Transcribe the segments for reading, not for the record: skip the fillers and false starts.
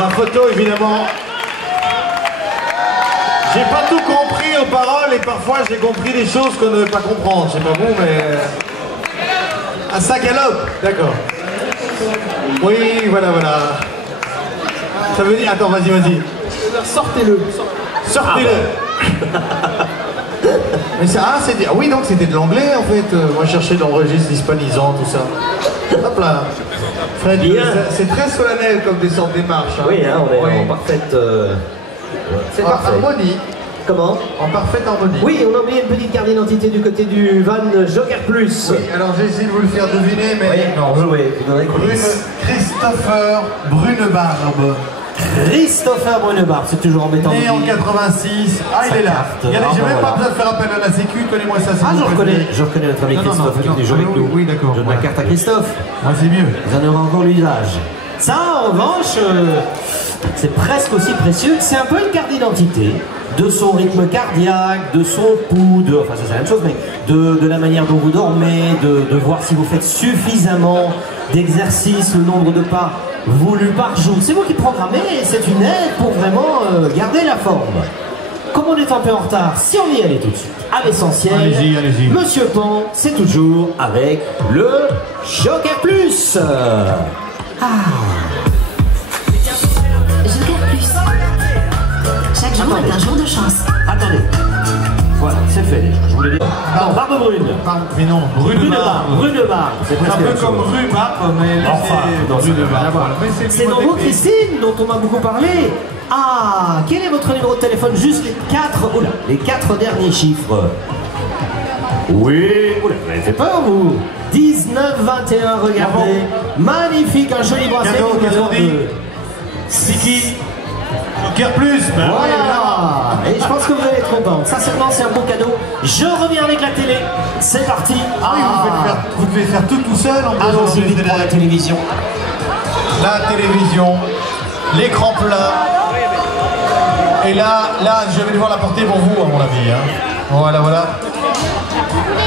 La photo, évidemment. J'ai pas tout compris aux paroles et parfois j'ai compris des choses qu'on ne veut pas comprendre. Je sais pas vous, mais... Ah, ça galope. D'accord. Oui, voilà. Ça veut dire... Attends, vas-y. Sortez-le. Sortez-le. Mais ça, oui, donc c'était de l'anglais en fait. Moi je cherchais dans le registre hispanisant, tout ça. Hop là. Fred, c'est très solennel comme des sortes de démarches. Hein. Oui, hein, on est en parfaite... c'est parfait. Harmonie. Comment? En parfaite harmonie. Oui, on a oublié une petite carte d'identité du côté du van Joker Plus. Oui, alors j'ai essayé de vous le faire deviner, mais... Oui, non, jouez. Christopher Brunebarbe. Christopher Brunebarbe, c'est toujours embêtant. Né en 86. Ah, il est là. Regardez, j'ai même pas besoin de faire appel à la sécu, connais-moi ça. Ah, je reconnais notre ami Christophe qui est venu avec nous. Oui, d'accord. Je donne la carte à Christophe. Moi, c'est mieux. Vous en aurez encore l'usage. Ça, en revanche, c'est presque aussi précieux. C'est un peu une carte d'identité de son rythme cardiaque, de son pouls, enfin c'est la même chose, mais de la manière dont vous dormez, de voir si vous faites suffisamment d'exercices, le nombre de pas voulus par jour. C'est vous qui programmez et c'est une aide pour vraiment garder la forme. Comme on est un peu en retard, si on y allait tout de suite à l'essentiel, allez-y. Monsieur Pan, c'est toujours avec le Joker Plus. Joker Plus. Chaque jour est un jour de chance. Attendez. Voilà, c'est fait déjà. Je voulais dire. Non, Barbe Brune. Mais non, Brunebarbe. Brunebarbe. C'est un peu comme Rhubarbe, mais là c'est Brunebarbe. C'est dans vous, Christine, dont on m'a beaucoup parlé. Ah, quel est votre numéro de téléphone? Juste les 4 derniers chiffres. Oui, oula, vous avez fait peur, vous. 19-21, regardez. Magnifique, un joli bracelet. Qu'est-ce qu'on dit? Siki. Joker Plus. Voilà. Et je pense que vous allez être contente. Sincèrement, c'est un beau cadeau. Je reviens avec la télé. C'est parti. Ah oui, vous devez faire tout seul en allons-y vite pour la télévision. La télévision, l'écran plat. Et là, je vais devoir la porter pour vous, à mon avis. Hein. Voilà.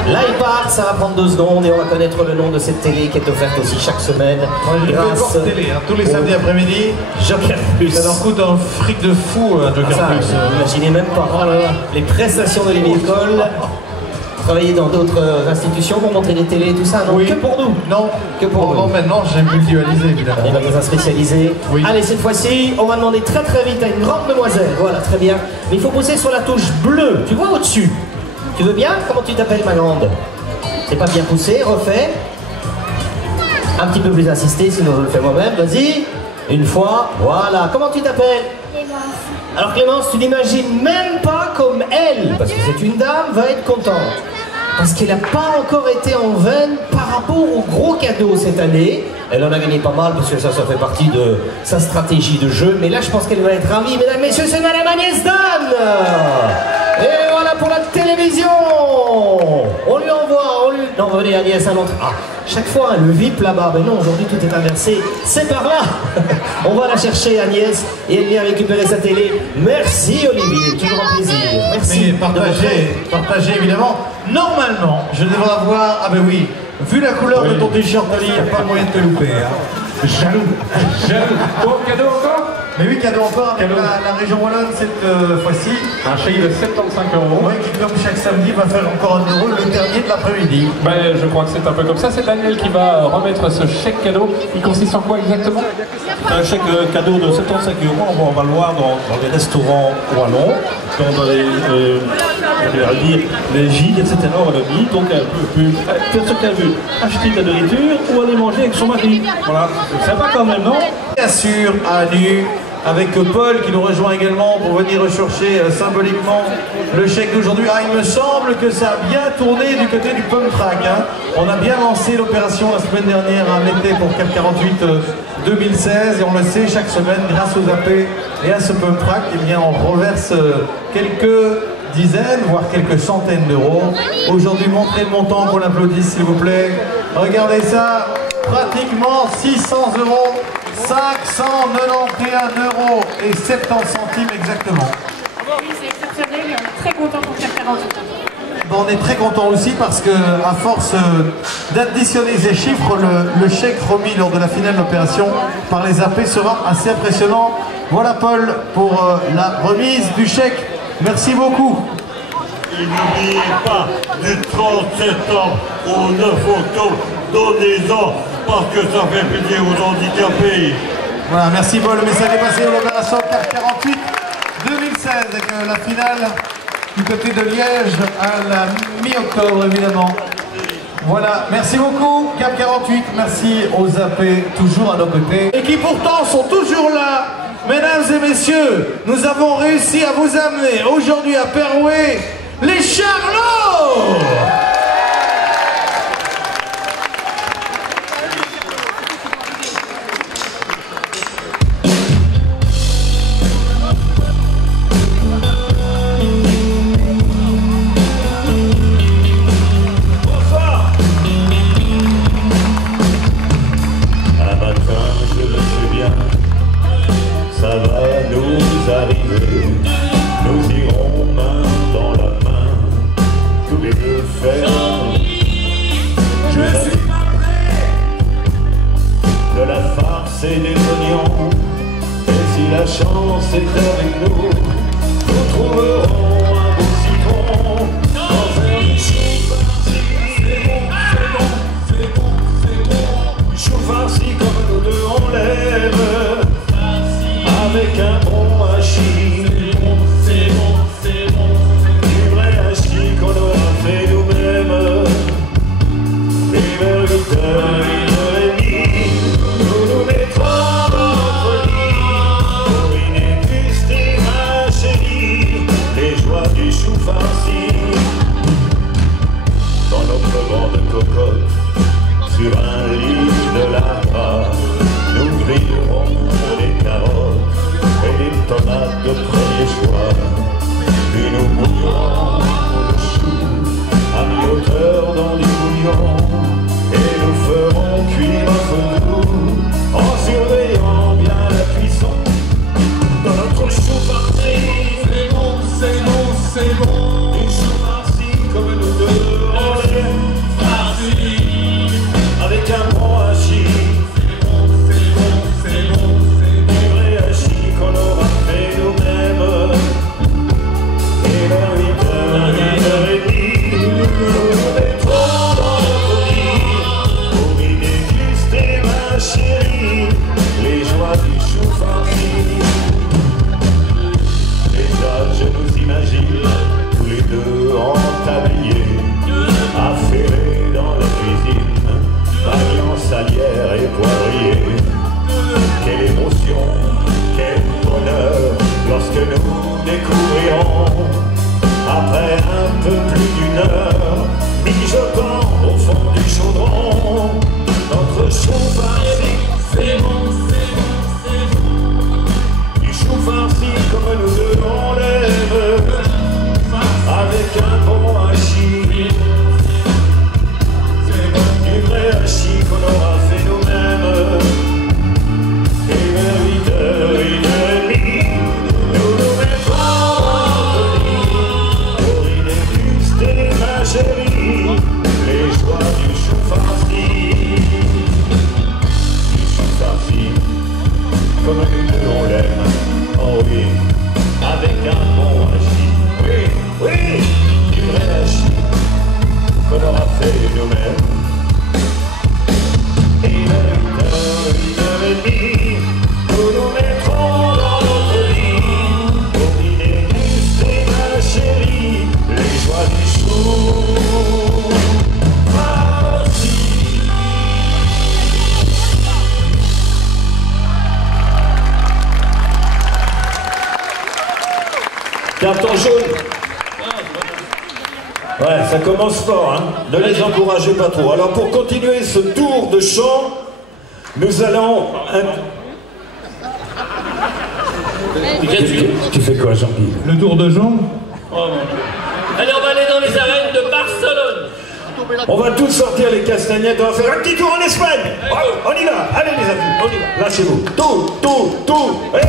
L'iPad, ça va prendre 2 secondes et on va connaître le nom de cette télé qui est offerte aussi chaque semaine. Grâce télé, hein, tous les samedis après-midi. Joker Plus. Ça leur coûte un fric de fou, un Joker Plus. Imaginez même pas. Les prestations de l'école. Travailler dans d'autres institutions pour montrer des télés et tout ça, non? Oui. Que pour nous? Non. Que pour nous? Non, maintenant j'ai mutualisé évidemment. Les magasins spécialisés. Oui. Allez, cette fois-ci, on va demander très vite à une grande demoiselle. Voilà, très bien. Mais il faut pousser sur la touche bleue. Tu vois au-dessus? Tu veux bien? Comment tu t'appelles, ma grande? C'est pas bien poussé, refais. Un petit peu plus insisté, sinon je le fais moi-même. Vas-y. Une fois. Voilà. Comment tu t'appelles? Clémence. Alors Clémence, tu n'imagines même pas comme elle, parce que c'est une dame, va être contente. Parce qu'elle n'a pas encore été en veine par rapport au gros cadeau cette année. Elle en a gagné pas mal parce que ça fait partie de sa stratégie de jeu. Mais là, je pense qu'elle va être ravie. Mesdames, messieurs, c'est Madame Agnès Dan. Et voilà pour la télévision. On lui envoie, Non, venez Agnès à l'entrée. Ah, chaque fois, le VIP là-bas. Mais non, aujourd'hui, tout est inversé. C'est par là. On va la chercher, Agnès. Et elle vient récupérer sa télé. Merci, Olivier. Toujours un plaisir. Merci. Partagez évidemment. Normalement, je devrais avoir... Ah ben oui, vu la couleur de ton t-shirt, il n'y a pas moyen de te louper. Hein. Jaloux. Bon, cadeau encore? Mais oui, cadeau encore avec la région Wallonne cette fois-ci. Un chèque de 75 €. Oui, qui comme chaque samedi va faire encore 1 € le dernier de l'après-midi. Ben, je crois que c'est un peu comme ça. C'est Daniel qui va remettre ce chèque cadeau. Il consiste en quoi exactement? C'est un chèque cadeau de 75 €. On va le voir dans les restaurants wallons, dans les gîtes, etc. On l'a mis. Donc elle peut faire ce qu'elle veut. Acheter de la nourriture ou aller manger avec son mari. Voilà, c'est sympa quand même, non? Bien sûr, à nu, avec Paul qui nous rejoint également pour venir rechercher symboliquement le chèque d'aujourd'hui. Ah, il me semble que ça a bien tourné du côté du Pump Track. Hein. On a bien lancé l'opération la semaine dernière à Mété pour 448 2016 et on le sait, chaque semaine, grâce aux AP et à ce Pump Track, eh bien, on reverse quelques dizaines, voire quelques centaines d'euros. Aujourd'hui, montrez le montant, qu'on l'applaudisse s'il vous plaît. Regardez ça, pratiquement 600 €. 591 € et 70 centimes exactement. Oui, c'est exceptionnel, très content pour 448. on est très content aussi parce que à force d'additionner ces chiffres, le chèque remis lors de la finale d'opération par les AP sera assez impressionnant. Voilà Paul pour la remise du chèque. Merci beaucoup. Et n'oubliez pas, du 30 septembre au 9 octobre, donnez-en parce que ça fait plaisir aux handicapés. Voilà, merci Paul. Le message est passé à l'opération CAP 48 2016 avec la finale du côté de Liège à la mi-octobre évidemment. Voilà, merci beaucoup CAP 48, merci aux AP toujours à nos côtés. Et qui pourtant sont toujours là. Mesdames et messieurs, nous avons réussi à vous amener aujourd'hui à Perouet les Charlots. Et des oignons, et si la chance est avec nous, nous trouverons un beau citron dans un chou farci. C'est bon, c'est bon, c'est bon. Chou farci comme nous deux on lève, avec un bon hachis. C'est bon, c'est bon, du vrai hachis qu'on aura fait nous-mêmes. Et vers 8h, 8h30, nous mettrons dans notre lit pour y déguster, ma chérie, les joies du chou farci. Dans notre grande cocotte, sur un lit de lard, nous grillerons des carottes et des tomates de premier choix. Puis nous bouillerons le chou à mi-hauteur dans du bouillon. Et nous ferons cuire un feu doux en surveillant bien la cuisson. Dans notre chou farci, c'est bon, c'est bon, c'est bon. Du chou farci comme nous deux, on l'aime farci. Avec un bon hachis, c'est bon, c'est bon, c'est bon, c'est bon. Du vrai hachis qu'on aura fait nous-mêmes. Et vers 8h, 8h30, nous mettrons dans notre lit pour y déguster, ma chérie, les joies du chou farci. Déjà je nous imagine tous les deux en tablier, affairés dans la cuisine, maniant salière et poivrier. Quelle émotion, quel bonheur lorsque nous découvrirons, après un peu plus d'une heure, mijotant au fond du chaudron, notre chou farci. C'est bon, c'est bon, c'est bon. Du chou farci comme nous deux on lève, avec un bon hachis. C'est bon, du vrai hachis qu'on aura fait nous-mêmes. Et vers 8h, 8h30, nous nous mettrons dans notre lit pour y déguster, ma chérie, les joies du chou farci. Du chou farci, comme nous deux on l'aime, oh oui, avec un bon hachis. Oui, oui, du vrai hachis qu'on aura fait nous-mêmes. Et vers 8h, 8h30, nous nous mettrons dans notre lit pour y déguster, ma chérie, les joies du chou farci. Carton jaune. Ouais, ça commence fort, hein. Ne les encouragez pas trop. Alors pour continuer ce tour de chant, nous allons... Tu fais quoi, Jean-Guy? Le tour de jambes. Allez, on va aller dans les arènes de Barcelone. On va tous sortir les castagnettes, on va faire un petit tour en Espagne. On y va, allez les amis, on y va. Lâchez-vous. Tout. Allez.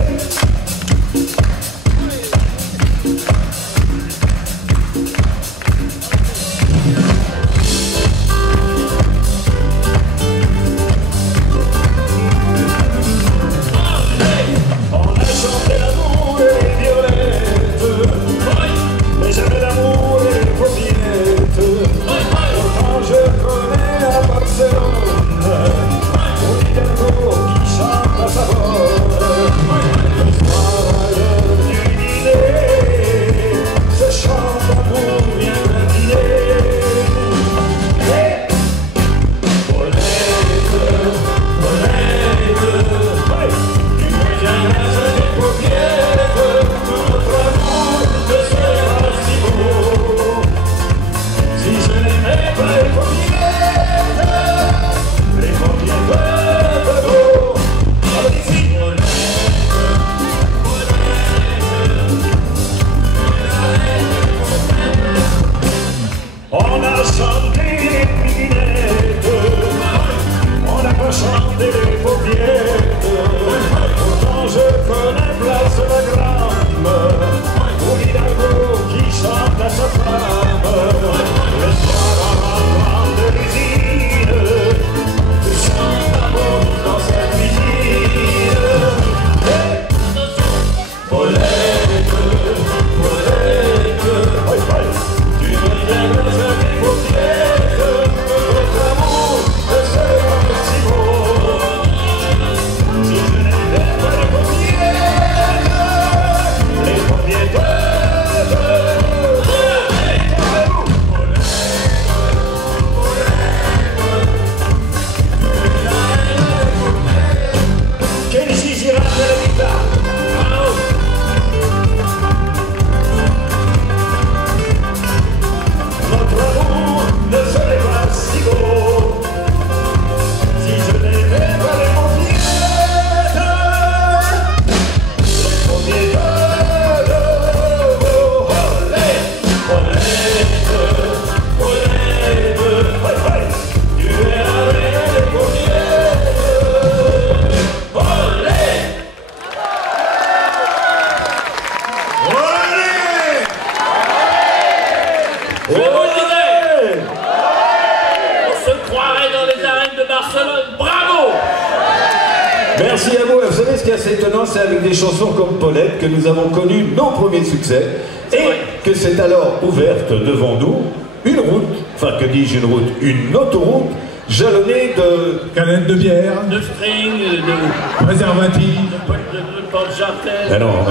vous savez, ce qui est assez étonnant, c'est avec des chansons comme Paulette que nous avons connu nos premiers succès et que c'est alors ouverte devant nous une route, enfin que dis-je une route, une autoroute jalonnée de canettes de bière, de string, de préservatifs, de porte-jartel. Ah non,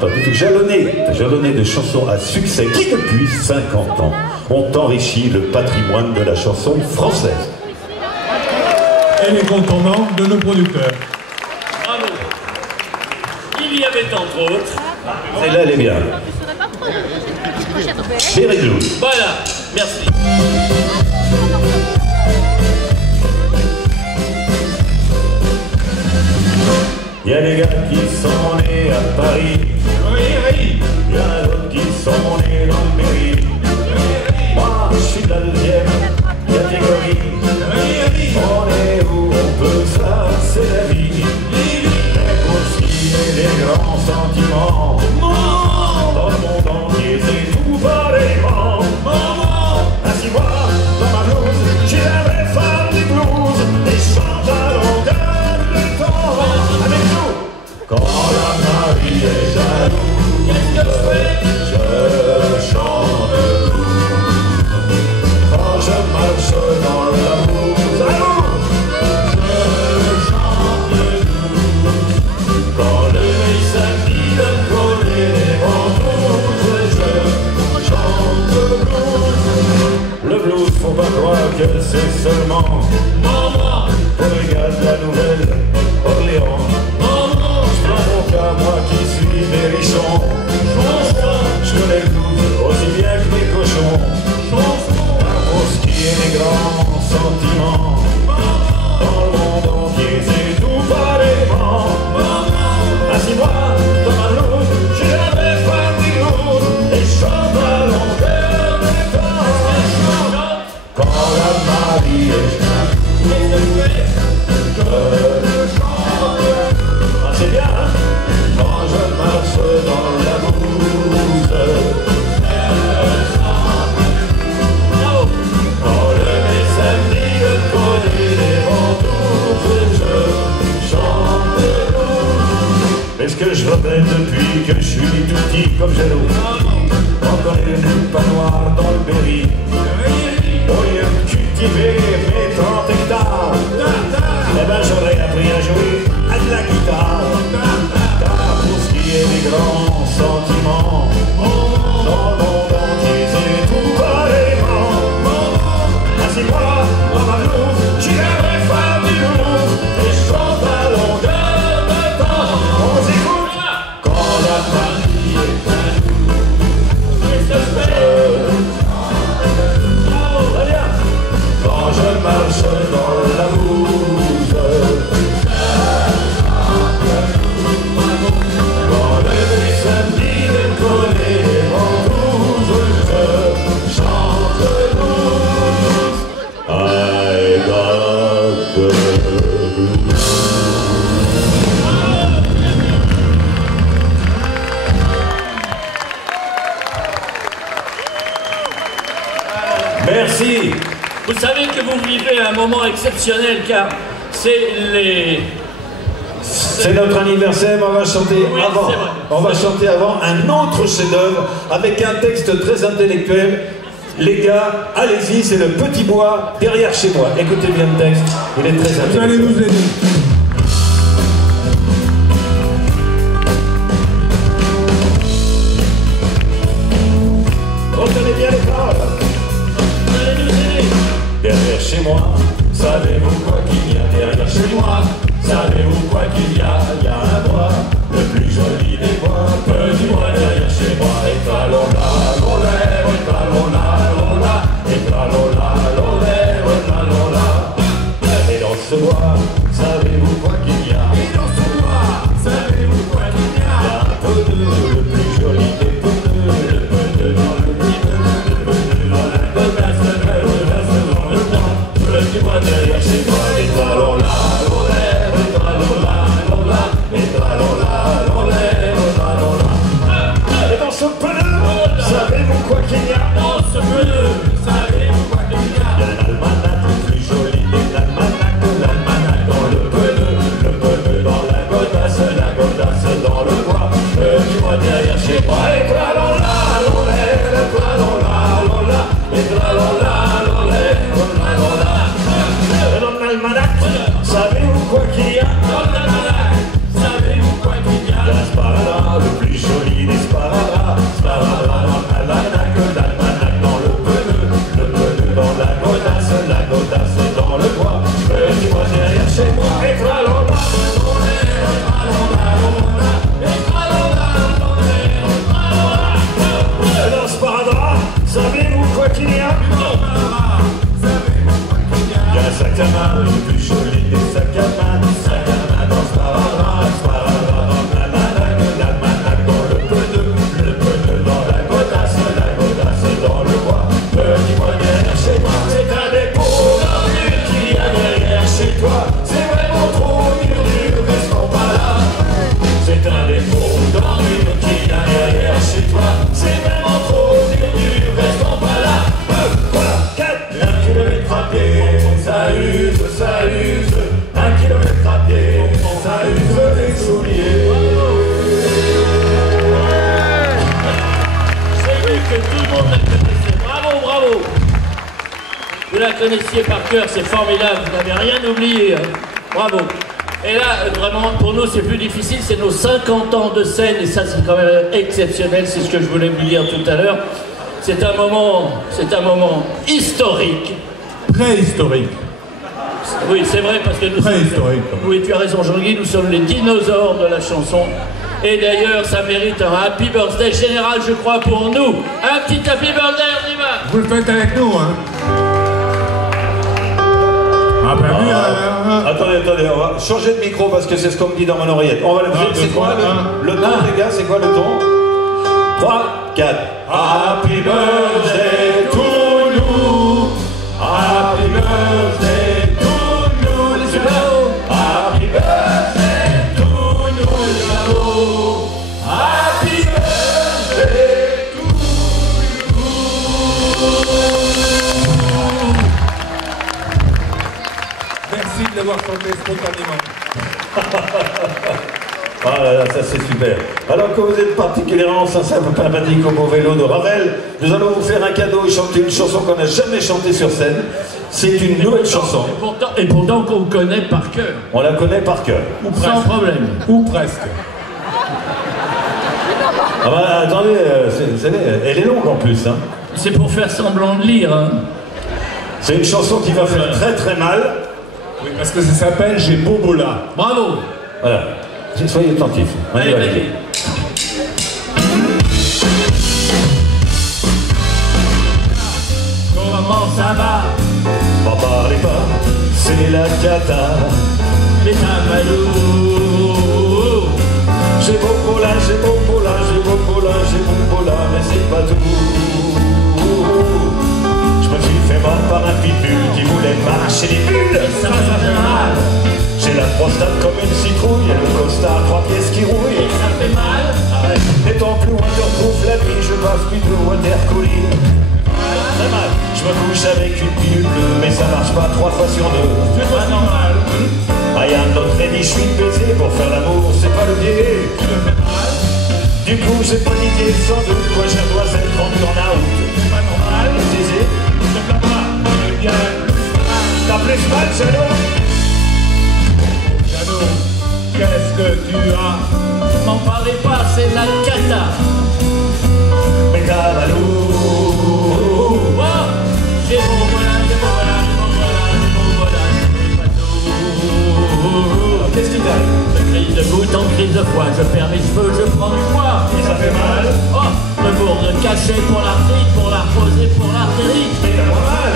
pas du tout. Jalonné de chansons à succès qui, depuis 50 ans, ont enrichi le patrimoine de la chanson française. Et les comptes en banque de nos producteurs. Bravo. Il y avait entre autres... Celle-là, elle est bien. Berry Blues. Voilà, merci. Il y a des gars qui sont nés à Paris. Il y en a d'autres qui sont nés dans le Berry. Moi, je suis de la deuxième catégorie. On est où on peut, ça, c'est la vie. Mais pour ce qui est des grands sentiments, dans le monde entier, c'est tout pareillement. Ainsi moi, dans ma blouse, j'ai la vraie femme du blues. Et chante à longueur de temps. Avec nous, quand la Marie est jalouse, qu'est-ce que je fais? Je chante le blues. Quand je marche dans la blouse, je chante le blues. Quand le samedi de coller les ventouses, je chante le blues. Le blues, faut pas croire que c'est seulement pour les gars de la Nouvelle-Orléans. Je prends mon cas, moi qui suis berrichon. Je connais le blues aussi bien que les cochons. Pour ce qui est des grands sentiments, dans le monde entier c'est tout pareillement. Ainsi moi, dans ma blouse, j'ai la vraie femme du blues. Et je chante à longueur de temps. Quand la Marie est jalouse, je chante. Ah, c'est bien, hein? Quand je marche dans la blouse, quand le samedi de coller les ventouses, je chante le blues. Mais ce que je regrette depuis que je suis tout petit comme jaloux, on connaît le pas noir dans le Berry. Au lieu de cultiver mes 30 hectares, eh ben j'aurais appris à jouer à de la guitare. Car pour ce qui est des grands sentiments, dans le monde entier c'est tout pareillement. Ainsi moi, dans ma blouse, j'ai la vraie femme du blues. Et je chante à longueur de temps. On s'écoute quand la famille est jalouse. Qu'est-ce que je fais? Quand je marche dans la bouse, quand le samedi de coller les ventouses, je chante le blues. I got the blues. Merci. Vous savez que vous vivez un moment exceptionnel car c'est notre anniversaire, on va chanter Oui, avant. c'est vrai. On va chanter avant un autre chef-d'œuvre avec un texte très intellectuel. Les gars, allez-y, c'est le petit bois derrière chez moi. Écoutez bien le texte, il est très Vous allez intellectuel. nous aider. Retenez bien les paroles. Derrière chez moi, savez-vous quoi qu'il y a derrière chez moi? Savez-vous quoi qu'il y a? Il y a un bois, le plus joli des bois. Petit bois derrière chez moi. Et tralola, lolé, et tralola, lola, et tralola, lolé, et tralola. Et dans ce bois, savez-vous quoi qu'il y a? Et dans ce bois, savez-vous quoi qu'il y a? Il y a un peu de le plus joli des pneus, le pneu dans le petit pneu, le pneu dans la godasse, dans le bois. Petit bois derrière chez moi. Et tralola, lolé, et tralola, lola, et tralola. connaissiez par cœur, c'est formidable, vous n'avez rien oublié. Hein. Bravo. Et là, vraiment, pour nous, c'est plus difficile, c'est nos 50 ans de scène, et ça, c'est quand même exceptionnel, c'est ce que je voulais vous dire tout à l'heure. C'est un moment historique. Préhistorique. Oui, c'est vrai, parce que nous Préhistorique. Oui, tu as raison, Jean-Guy, nous sommes les dinosaures de la chanson. Et d'ailleurs, ça mérite un happy birthday général, je crois, pour nous. Un petit happy birthday, on y va. Vous le faites avec nous, hein. Attendez, on va changer de micro parce que c'est ce qu'on me dit dans mon oreillette. On va le faire. C'est quoi le ton, les gars? C'est quoi le ton? 3, 4. Happy birthday to you. Happy birthday to you. Les là-haut. Happy birthday to you. Les là-haut. Happy birthday to you. Merci de l'avoir chanté spontanément. Ah là là, ça c'est super. Alors que vous êtes particulièrement sympathique au beau vélo de Ravel, nous allons vous faire un cadeau et chanter une chanson qu'on n'a jamais chantée sur scène. C'est une nouvelle chanson. Et pourtant qu'on connaît par cœur. On la connaît par cœur. Sans problème. Ou presque. Ah bah attendez, elle est longue en plus. Hein. C'est pour faire semblant de lire. Hein. C'est une chanson qui va faire très très mal. Oui, parce que ça s'appelle J'ai Bobola. Bravo. Voilà. Soyez attentifs. Allez, allez. Comment ça va? M'en parlez pas, c'est la cata. Les tamalous. J'ai Bobola, j'ai Bobola, j'ai Bobola, j'ai Bobola, mais c'est pas tout. Je me suis fait mordre par un pitbull qui voulait m'arracher les bulles. Ça fait mal. J'ai la prostate comme une citrouille et le costard 3 pièces qui rouille. Et ça fait mal. Arrête. N'étant plus waterproof la nuit, je passe plutôt watercooling. Très mal. Je me couche avec une pilule bleue, mais ça marche pas 3 fois sur 2. C'est pas normal. Ah, y'a un autre dit, je suis baisé pour faire l'amour, c'est pas le biais. Tu me fais mal. Du coup, j'ai paniqué sans doute, quoi, je dois être en burn-out. C'est pas normal. Désir, Je te plains pas. Je gagne. t'as plus mal, Jeannot? Jeannot, qu'est-ce que tu as? M'en parlez pas, c'est la cata. Mais Cavalou. Oh, j'ai mon voilà, j'ai mon voilà, j'ai mon voilà, j'ai mon voilà, j'ai pas tout. Qu'est-ce qui t'arrive? Je crise de goutte en crise de foie, je perds mes cheveux, je prends du poids. Et ça fait mal? Oh, le bourde caché pour l'arthrite, pour la reposer, pour l'artérite. Mais t'as pas mal?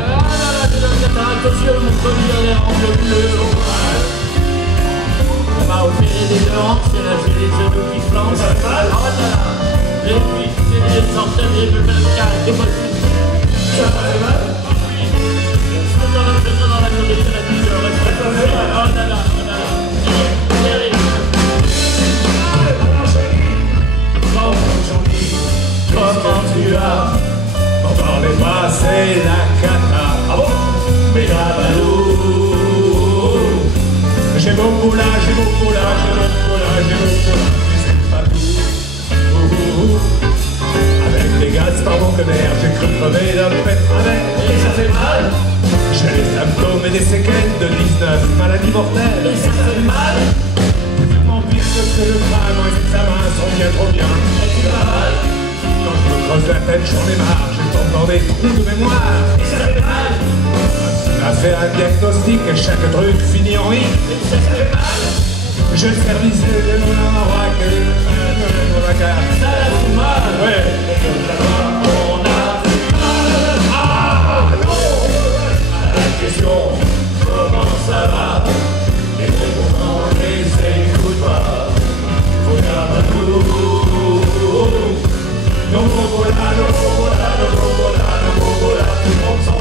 Ah là là, j'ai la cataracte aux yeux, mon collier a l'air en bleu. On m'a opéré des deux hanches, et là j'ai les genoux qui flanchent. Ça fait mal? Oh là là, les cuisses, j'ai des centaines, j'ai le même cas, j'ai pas de Ça fait mal? oui. Je suis dans la journée de la vie, je reste pas comme ça. Oh là là, oh là là. Comment tu as? M'en parlez pas, c'est la cata. Ah bon? Mais Cavalou. J'ai Bobola, j'ai Bobola, j'ai Bobola, j'ai Bobola, mais c'est pas tout. Avec des gaz par mon connard, j'ai cru crever d'un pète travers. Et ça fait mal. J'ai les symptômes et des séquelles de 19 maladies mortelles. Et ça fait mal. Mon pire que le crâne, mes examens sont bien trop bien. Et tu vas mal. Quand je me creuse la tête, j'en ai marre, j'ai encore des trous de mémoire. Et ça fait mal. On a fait un diagnostic et chaque truc finit en riz. Et ça fait mal. Je servisais de l'oracle, de la carte. Ça la fout mal. Ouais. On a fait mal. Ah non. La question, comment ça va? Et pourtant on les écoute pas. Faut faire un coup. Non, voilà, non, voilà, non, voilà, non, voilà, tout le monde s'en fout.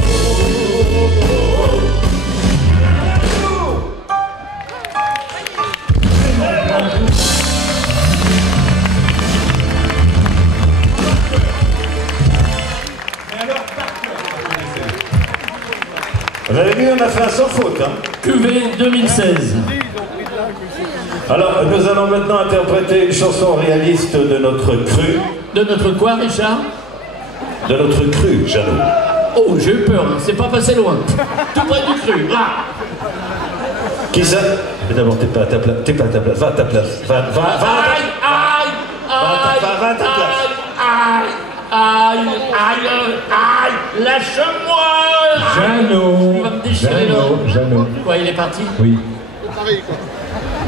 Vous avez vu, on a fait un sans faute. Hein. QV 2016. Alors, nous allons maintenant interpréter une chanson réaliste de notre cru. De notre quoi, Richard? De notre cru, Jeannot. Oh, j'ai eu peur, hein. C'est pas passé loin. Tout près du cru, là. Qui ça? Mais d'abord, t'es pas à ta place. T'es pas à ta place. Va à ta place. Va. Aïe, aïe, aïe, Va à ta place. aïe, aïe, aïe, aïe, lâche-moi. Jeannot. Il va me déchirer là. Jeannot. Quoi, il est parti? Oui.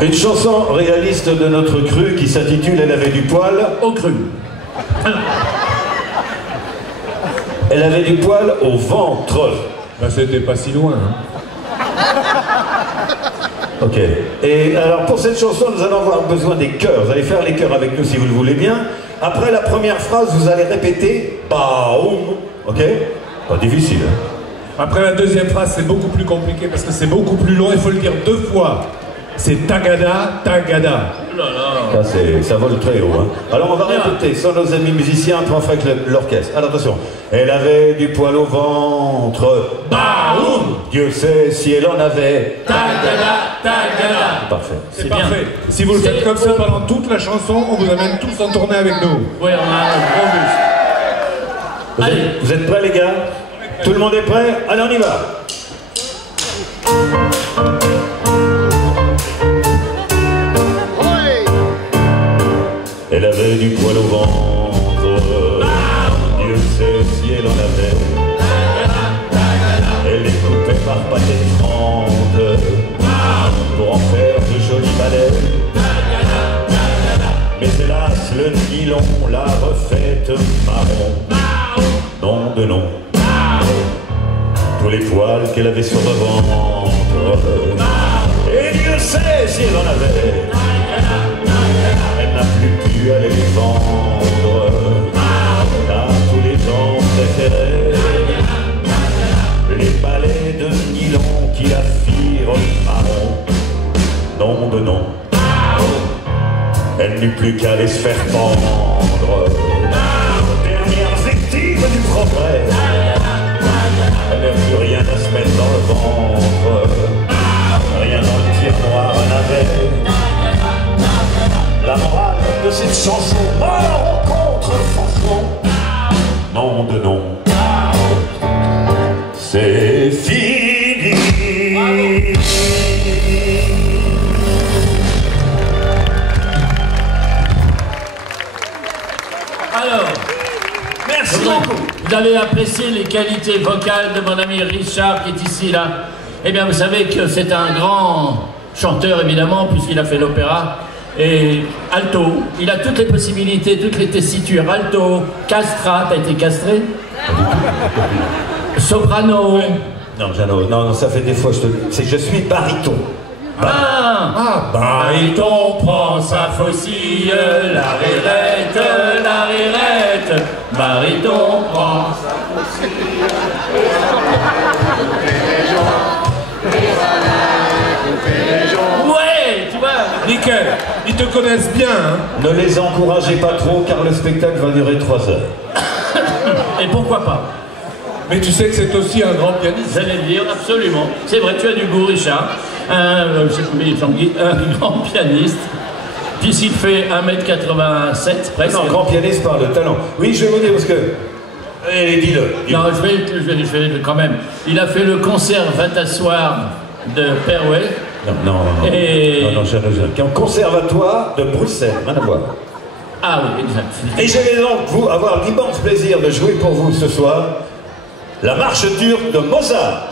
Une chanson réaliste de notre cru qui s'intitule Elle avait du poil. Au cru. Elle avait du poil au ventre. Bah, c'était pas si loin. Hein. Ok. Et alors pour cette chanson, nous allons avoir besoin des chœurs. Vous allez faire les chœurs avec nous si vous le voulez bien. Après la première phrase, vous allez répéter Baoum. Ok? Pas difficile, hein? Après la deuxième phrase, c'est beaucoup plus compliqué parce que c'est beaucoup plus long, il faut le dire 2 fois. C'est Tagada, Tagada. Oh là là. Ça vole très haut. Hein. Alors on va répéter sans nos amis musiciens, puis on fera avec l'orchestre. Alors attention. Elle avait du poil au ventre. Baoum. Dieu sait si elle en avait. Tagada, tagada. Parfait. C'est parfait. Si vous le faites comme ça pendant toute la chanson, on vous amène tous en tournée avec nous. Oui, on a un gros bus. Allez. Vous êtes prêts les gars? Tout le monde est prêt? Allez on y va. Elle avait du poil au ventre, Dieu sait si elle en avait. Elle les coupait par pâté de 30 pour en faire de jolis balais. Mais hélas, le nylon l'a refaite marron. Nom de nom. Tous les poils qu'elle avait sur le ventre. Et Dieu sait si elle en avait. Elle n'a plus pu aller les vendre. Car tous les gens préféraient les balais de nylon qui la firent marron. Nom de nom. Elle n'eut plus qu'à les se faire pendre. Dernière victime du progrès. Elle n'a plus rien à se mettre dans le ventre. Rien dans le tiroir n'avait. La morale de cette chanson, mort contre franchement. Nom de nom. C'est fini. Alors, merci beaucoup. Vous avez apprécié les qualités vocales de mon ami Richard qui est ici, là. Eh bien, vous savez que c'est un grand chanteur, évidemment, puisqu'il a fait l'opéra. Et alto, il a toutes les possibilités, toutes les tessitures. Alto, castra, t'as été castré? Soprano. Non, Jeannot, non, ça fait des fois, c'est que je suis baryton. Baryton prend sa faucille, la rirette, la rirette. Baryton prend sa faucille. Ouais, tu vois. Nickel, ils te connaissent bien, hein. Ne les encouragez pas trop car le spectacle va durer 3 heures. Et pourquoi pas? Mais tu sais que c'est aussi un grand pianiste. J'allais le dire, absolument. C'est vrai, tu as du goût, Richard. Un grand pianiste, puisqu'il fait 1m87 presque. Non, grand pianiste par le talent. Oui, je vais vous dire parce que... Allez, dis-le. Non, je vais quand même. Il a fait le concert Va t'asseoir de Perwell. Non, un conservatoire de Bruxelles, rien à voir. Ah oui, exact. Et je vais donc avoir l'immense plaisir de jouer pour vous ce soir la marche turque de Mozart.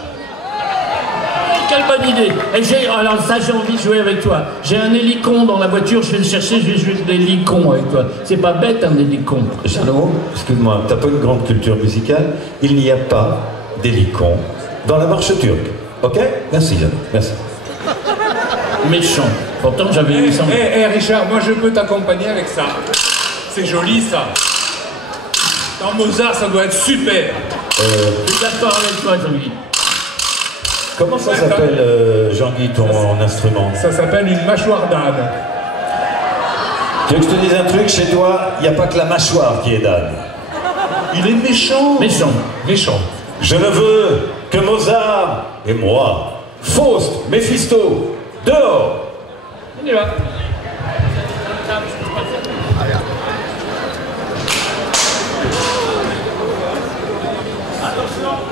Quelle bonne idée. Et alors ça, j'ai envie de jouer avec toi. J'ai un hélicon dans la voiture, je vais le chercher, je vais jouer de l'hélicon avec toi. C'est pas bête un hélicon. Jeannot, excuse-moi, t'as pas une grande culture musicale. Il n'y a pas d'hélicon dans la marche turque. Ok? Merci, Jeannot. Merci. Méchant. Pourtant, j'avais eu ça. Eh, Richard, moi je peux t'accompagner avec ça. C'est joli, ça. Dans Mozart, ça doit être super. Je suis d'accord avec toi, Jean-Guy. Comment ça s'appelle, Jean-Guy, ton instrument? Ça s'appelle une mâchoire d'âne. Tu veux que je te dise un truc? Chez toi, il n'y a pas que la mâchoire qui est d'âne. Il est méchant. Méchant. Méchant. Je ne veux que Mozart et moi. Faust, Méphisto, dehors. On y va. Attention.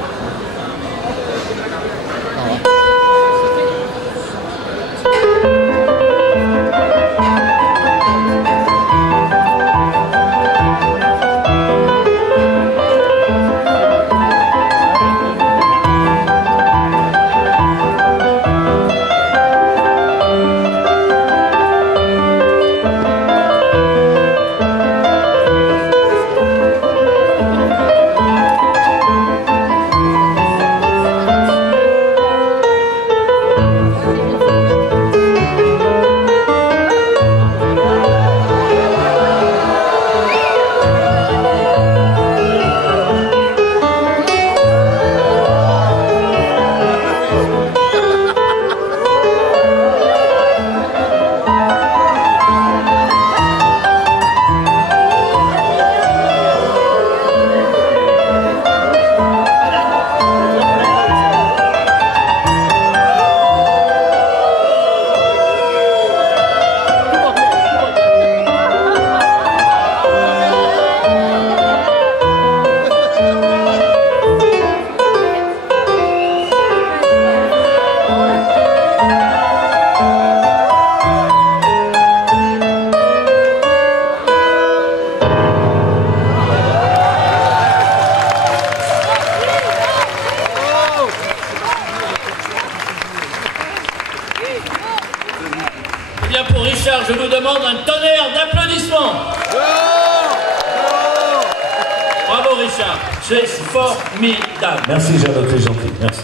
Richard, je vous demande un tonnerre d'applaudissements. Bravo Richard, c'est formidable. Merci Jeannot, t'es gentil, merci.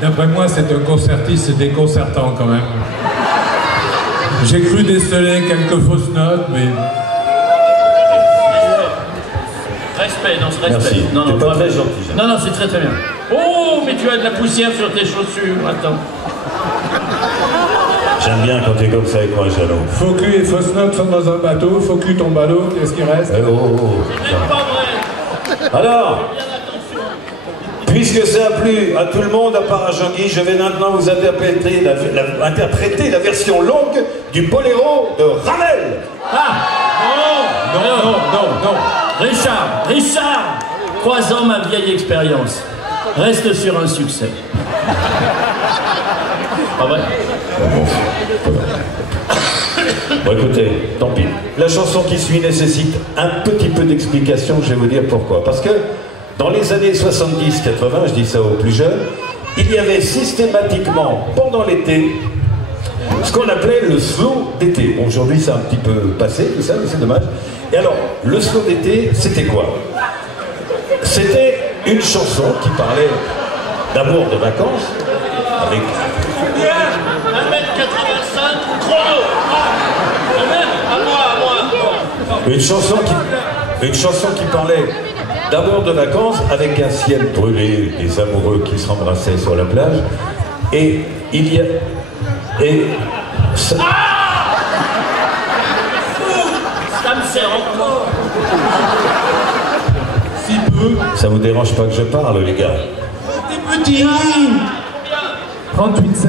D'après moi, c'est un concertiste déconcertant quand même. J'ai cru déceler quelques fausses notes, mais... Respect, non, c'est respect. Merci, Non, t'es pas très gentil. Non, non, c'est très très bien. Oh, mais tu as de la poussière sur tes chaussures, attends. J'aime bien quand t'es comme ça avec moi, Jeannot. Faux cul et fausses notes sont dans un bateau. Faux cul tombe à l'eau, qu'est-ce qui reste? Oh, oh, oh. C'est même pas vrai. Alors, Bien attention. puisque ça a plu à tout le monde à part à Jean-Guy, je vais maintenant vous interpréter la version longue du boléro de Ravel. Ah, Non. Richard, croisant ma vieille expérience, reste sur un succès. Pas vrai? Bon, écoutez, tant pis. La chanson qui suit nécessite un petit peu d'explication, je vais vous dire pourquoi. Parce que dans les années 70-80, je dis ça aux plus jeunes, il y avait systématiquement, pendant l'été, ce qu'on appelait le slow d'été. Bon, aujourd'hui, c'est un petit peu passé, tout ça, mais c'est dommage. Et alors, le slow d'été, c'était quoi? C'était une chanson qui parlait d'amour, de vacances, avec... 1m85, chrono. À moi. Une chanson qui parlait d'amour, de vacances, avec un ciel brûlé, des amoureux qui se rembrassaient sur la plage. Et il y a... Et... Ça, Ça me sert encore. Si peu. ça vous dérange pas que je parle, les gars? T'es petit. 38,7.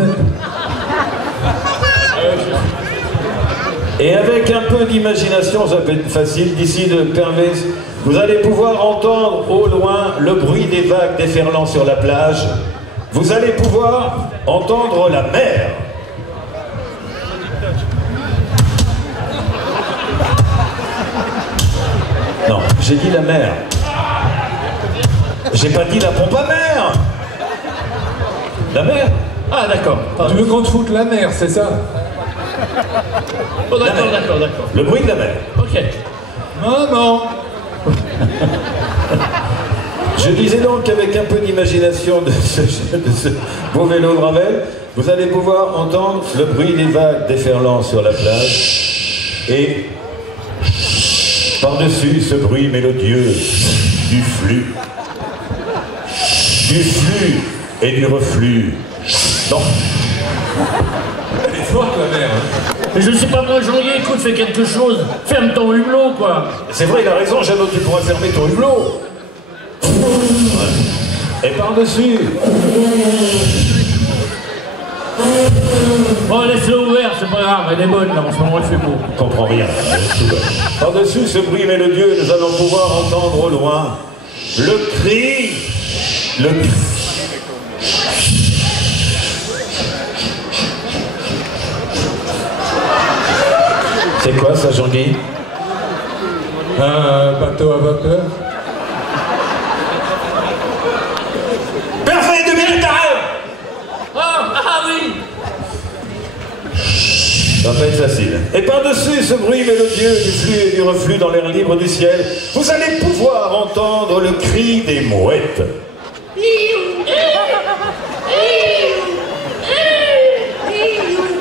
Et avec un peu d'imagination, ça peut être facile, d'ici de Pervez, vous allez pouvoir entendre au loin le bruit des vagues déferlant sur la plage. Vous allez pouvoir entendre la mer. Non, j'ai dit la mer. J'ai pas dit la pompe à mer. La mer. Ah, d'accord. Tu veux qu'on te foute la mer, c'est ça? Oh, d'accord. Le bruit de la mer. Ok. Non. Je disais donc qu'avec un peu d'imagination de ce beau vélo de Ravel, vous allez pouvoir entendre le bruit des vagues déferlant sur la plage et par-dessus ce bruit mélodieux du flux et du reflux. Non. Elle est forte la mer. Mais je sais pas, moi, Jean-Guy, écoute, fais quelque chose. Ferme ton hublot, quoi. C'est vrai, il a raison, Jeannot, tu pourrais fermer ton hublot. Et par-dessus. Bon, laisse-le ouvert, c'est pas grave, elle est bonne, là, en ce moment, il fait beau. Je comprends rien. Par-dessus ce bruit mélodieux, nous allons pouvoir entendre au loin le cri. C'est quoi ça, Jean-Guy? Un bateau à vapeur. Parfait, 2 minutes d'arrêt! Ah oui. Ça va pas être facile. Et par-dessus ce bruit mélodieux du flux et du reflux dans l'air libre du ciel, vous allez pouvoir entendre le cri des mouettes.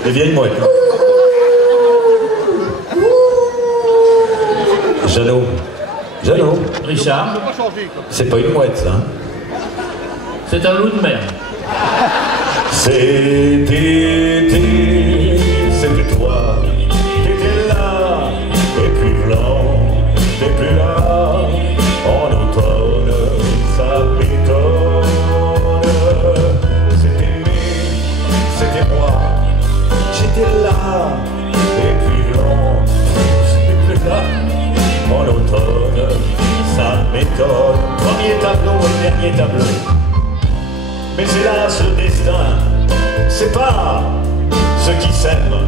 Les vieilles mouettes. Jeannot, Richard, c'est pas une mouette, ça. Hein? c'est un loup de mer. C'était toi, t'étais là, et puis blanc, t'es plus là, en automne, ça m'étonne. C'était moi, j'étais là, et puis blanc, t'es plus là, en automne, ça m'étonne. Premier tableau et dernier tableau. Mais hélas, le destin, c'est pas ceux qui s'aiment.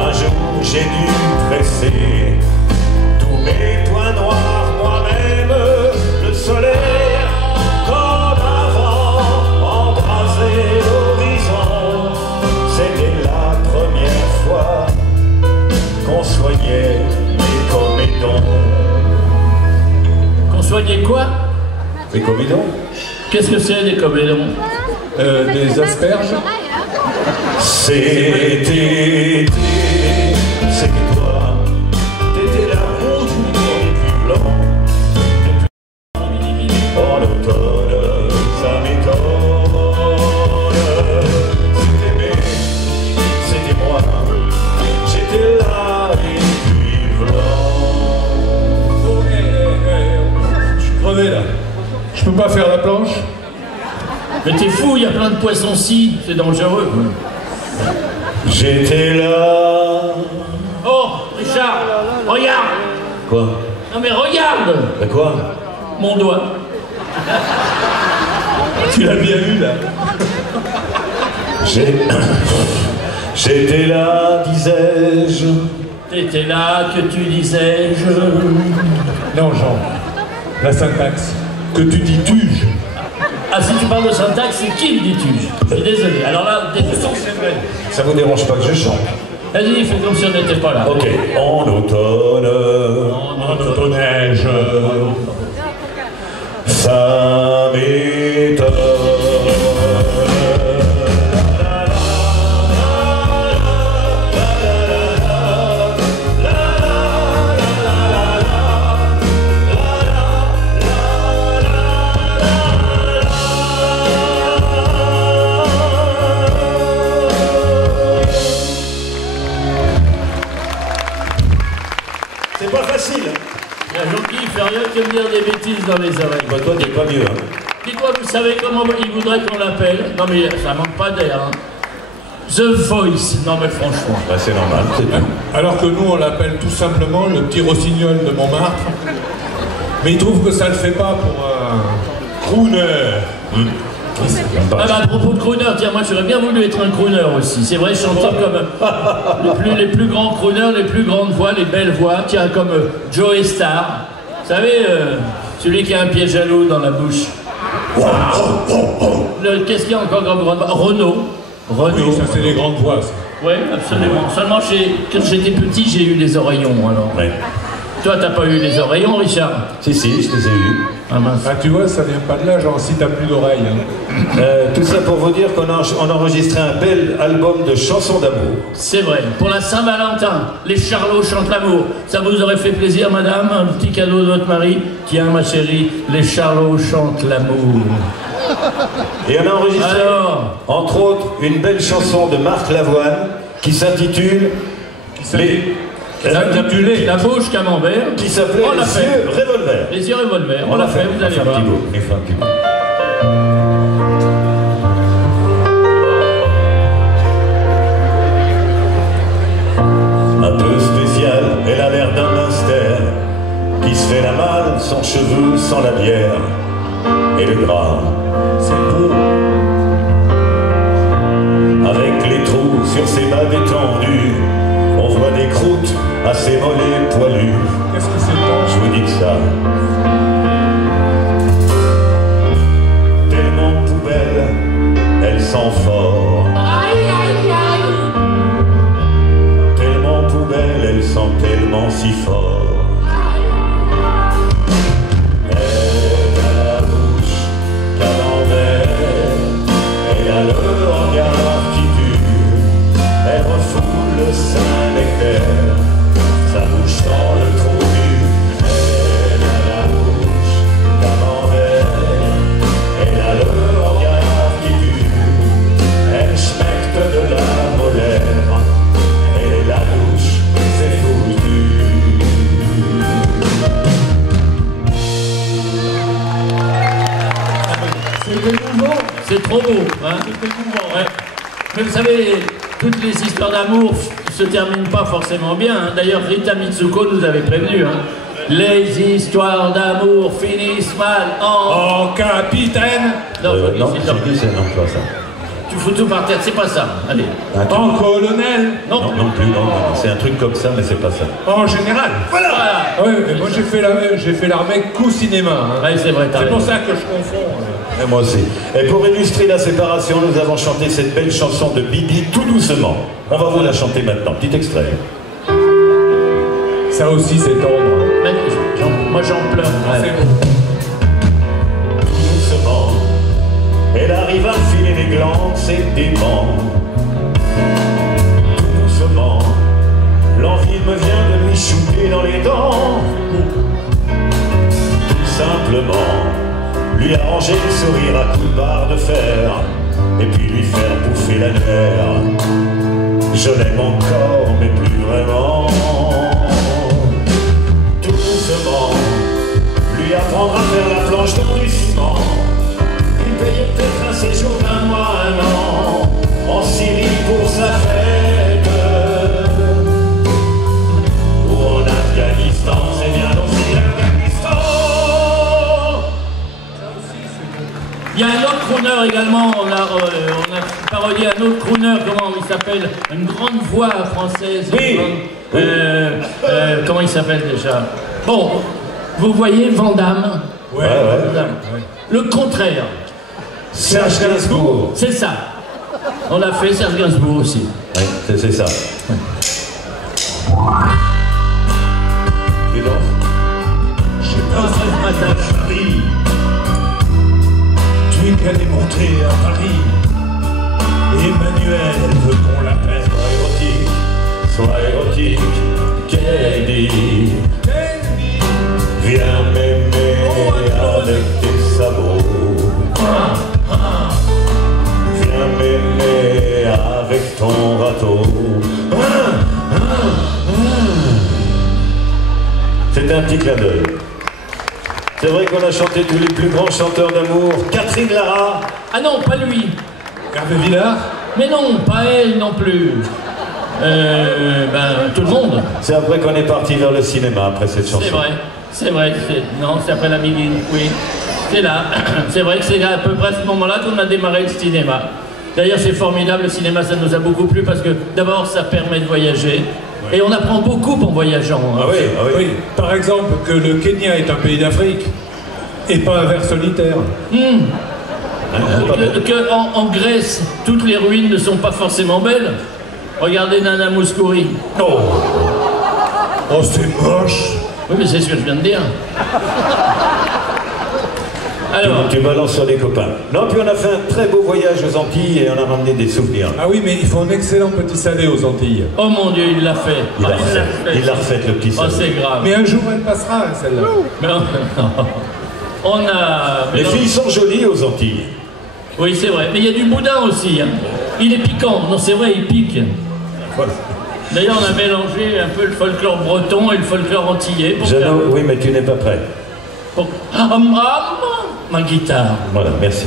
Un jour, j'ai dû presser tous mes points noirs moi-même. Le soleil, comme avant, embrasait l'horizon. C'était la première des quoi? Des comédons. Qu'est-ce que c'est des comédons? Des asperges. C'était toi, t'étais la rouge et blanc. En automne, ça m'étonne. C'était moi, j'étais là et puis blanc. Oh, je suis crevé là. Je peux pas faire la planche. Mais t'es fou, il y a plein de poissons-ci, c'est dangereux. J'étais là. Oh, Richard, regarde. Quoi? Non mais regarde. Quoi? Mon doigt. Tu l'as bien vu là. J'étais là, disais-je. T'étais là que tu disais-je. Non, Jean. La syntaxe. Que tu dis tu-je. Ah, si tu parles de syntaxe, c'est qui le dis-tu? Je suis désolé. Alors là, Ça vous dérange pas que je chante? vas-y, fais comme si on n'était pas là. Ok. En automne, En automne-neige. ça m'étonne. C'est pas facile. Il y a Jean qui fait rien que me dire des bêtises dans les oreilles. Bah toi t'es pas mieux. Hein. Dites-moi, vous savez comment il voudrait qu'on l'appelle? Non mais ça manque pas d'air. Hein. The Voice. Non mais franchement. Bah c'est normal, c'est tout. Alors que nous, on l'appelle tout simplement le petit rossignol de Montmartre. Mais il trouve que ça le fait pas pour un crooner. Ah bah à propos de crooner, tiens, moi j'aurais bien voulu être un crooner aussi. C'est vrai, chanter comme les plus grands crooners, les plus grandes voix, les belles voix. Tiens, comme Joe Star. Vous savez, celui qui a un pied jaloux dans la bouche. Qu'est-ce qu'il y a encore comme grande voix? Renaud. Oui, ça c'est les grandes voix. Ça. Oui, absolument. Seulement, quand j'étais petit, j'ai eu les oreillons, alors. Ouais. Toi, t'as pas eu les oreillons, Richard? Si, je les ai eus. Ah mince. Ah, tu vois, ça vient pas de là, genre si t'as plus d'oreilles. Hein. Tout ça pour vous dire qu'on a enregistré un bel album de chansons d'amour. C'est vrai. Pour la Saint-Valentin, les Charlots chantent l'amour. Ça vous aurait fait plaisir, madame? Un petit cadeau de votre mari? Tiens, ma chérie, les Charlots chantent l'amour. Et on a enregistré, Alors, entre autres, une belle chanson de Marc Lavoine qui s'intitule la bouche camembert. qui s'appelait On l'a Les fait. yeux revolver. Les yeux revolver. On l'a fait, vous allez voir. Un petit bout. Un peu spécial, elle a l'air d'un mystère qui se fait la malle, sans cheveux, sans la bière et le gras. C'est beau. Avec les trous sur ses bas détendus, on voit des croûtes à ses mollets poilus. Qu'est-ce que c'est bon? Je vous dis que ça. Tellement poubelle, elle sent fort. Tellement poubelle, elle sent tellement si fort. Elle a la bouche qu'à l'envers, elle a le regard qui tue. Elle refoule le sein l'éclair, sa bouche sent le trou nu. Elle a la bouche qu'à l'envers, elle a le regard qui tue. Elle schmecte de la molaire, et la bouche c'est foutu. C'est trop beau, hein? Ouais. Mais vous savez, toutes les histoires d'amour se terminent pas forcément bien. Hein. D'ailleurs, Rita Mitsuko nous avait prévenu. Hein. Les histoires d'amour finissent mal en... Oh, capitaine! Non, Non, c'est j'ai dit c'est non, pas ça. tu fous tout par terre, c'est pas ça. Allez. En colonel! Non, Non plus, non. C'est un truc comme ça, mais c'est pas ça. En général! voilà. Ouais, mais moi j'ai fait l'armée qu'au cinéma. Hein. Ouais, c'est vrai, t'as C'est pour raison. ça que je confonds. Et moi aussi. Et pour illustrer la séparation, nous avons chanté cette belle chanson de Bibi tout doucement. On va vous la chanter maintenant. Petit extrait. Ça aussi c'est tendre. Moi, j'en pleure. C'est Ouais. bon. les glandes, c'est dément. Tout doucement, l'envie me vient de lui chouper dans les dents. Tout simplement, lui arranger le sourire à coups de barre de fer, et puis lui faire bouffer la nerf. Je l'aime encore, mais plus vraiment. Tout doucement, lui apprendre à faire la planche dans du ciment, lui payer peut-être un séjour d'un mois, un an, en Syrie pour sa fête, ou en Afghanistan, c'est bien aussi l'Afghanistan. Il y a un autre crooner également, on a parodié un autre crooner, comment il s'appelle? Une grande voix française. Oui. Comment il s'appelle déjà? Bon, vous voyez Van Damme? Ouais. Van Damme. Le contraire. Serge Gainsbourg. C'est ça. On l'a fait, Serge Gainsbourg aussi. Oui, c'est ça. Et donc, J'ai pas fait à Paris. Tu es qu'à démontrer à Paris. Emmanuel veut qu'on l'appelle. sois érotique, Kennedy. Viens m'aimer avec tes sabots. Viens m'aimer avec ton râteau. C'est un petit clin d'œil. C'est vrai qu'on a chanté tous les plus grands chanteurs d'amour. Catherine Lara. Ah non, pas lui. Hervé Villard. Mais non, pas elle non plus. Tout le monde. C'est après qu'on est parti vers le cinéma, après cette chanson. C'est vrai. Non, c'est après la Biguine, oui. C'est là. C'est vrai que c'est à peu près à ce moment-là qu'on a démarré le cinéma. D'ailleurs, c'est formidable, le cinéma, ça nous a beaucoup plu parce que d'abord, ça permet de voyager. Et on apprend beaucoup en voyageant. Hein. Ah oui, ah oui. Oui, par exemple, que le Kenya est un pays d'Afrique et pas un ver solitaire. En Grèce, toutes les ruines ne sont pas forcément belles. Regardez Nana Mouskouri. Oh, Oh, c'est moche. Oui, mais c'est ce que je viens de dire. Alors, tu balances sur les copains. Non, puis on a fait un très beau voyage aux Antilles et on a ramené des souvenirs. Ah oui, mais il faut un excellent petit salé aux Antilles. oh mon Dieu, il l'a fait. Il l'a refait, le petit Oh, salé. c'est grave. Mais un jour, elle passera, celle-là. Mais non. On a... Les filles sont jolies aux Antilles. Oui, c'est vrai. Mais il y a du boudin aussi. Hein. Il est piquant. Non, c'est vrai, il pique. D'ailleurs, on a mélangé un peu le folklore breton et le folklore antillais. Pour faire... Oui, mais tu n'es pas prêt. Ma guitare. Voilà, merci.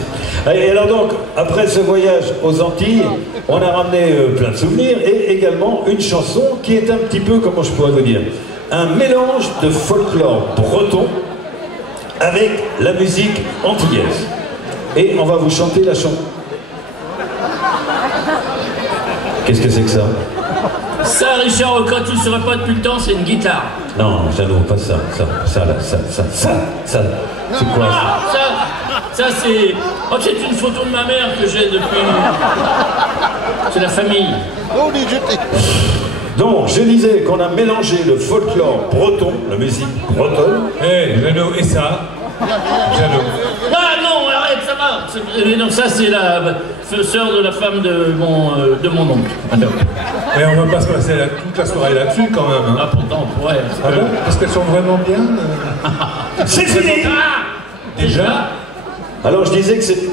Et alors donc, après ce voyage aux Antilles, on a ramené plein de souvenirs et également une chanson qui est un petit peu, comment je pourrais vous dire, un mélange de folklore breton avec la musique antillaise. Et on va vous chanter la chanson. Qu'est-ce que c'est que ça? Ça, Richard, quand tu ne serais pas depuis le temps, c'est une guitare. Non, j'adore pas ça. C'est quoi ça? Ça c'est... Oh, c'est une photo de ma mère que j'ai depuis... C'est la famille. Donc, je disais qu'on a mélangé le folklore breton, la musique bretonne. Jeannot, et ça? Jeannot. Ah non, arrête, ça va. Non, ça c'est la sœur de la femme de mon oncle. Mais on va pas se passer toute la soirée là-dessus quand même. Hein. Ah pourtant, ouais. Ah bon? Parce qu'elles sont vraiment bien. C'est fini. Déjà? Alors je disais que c'est...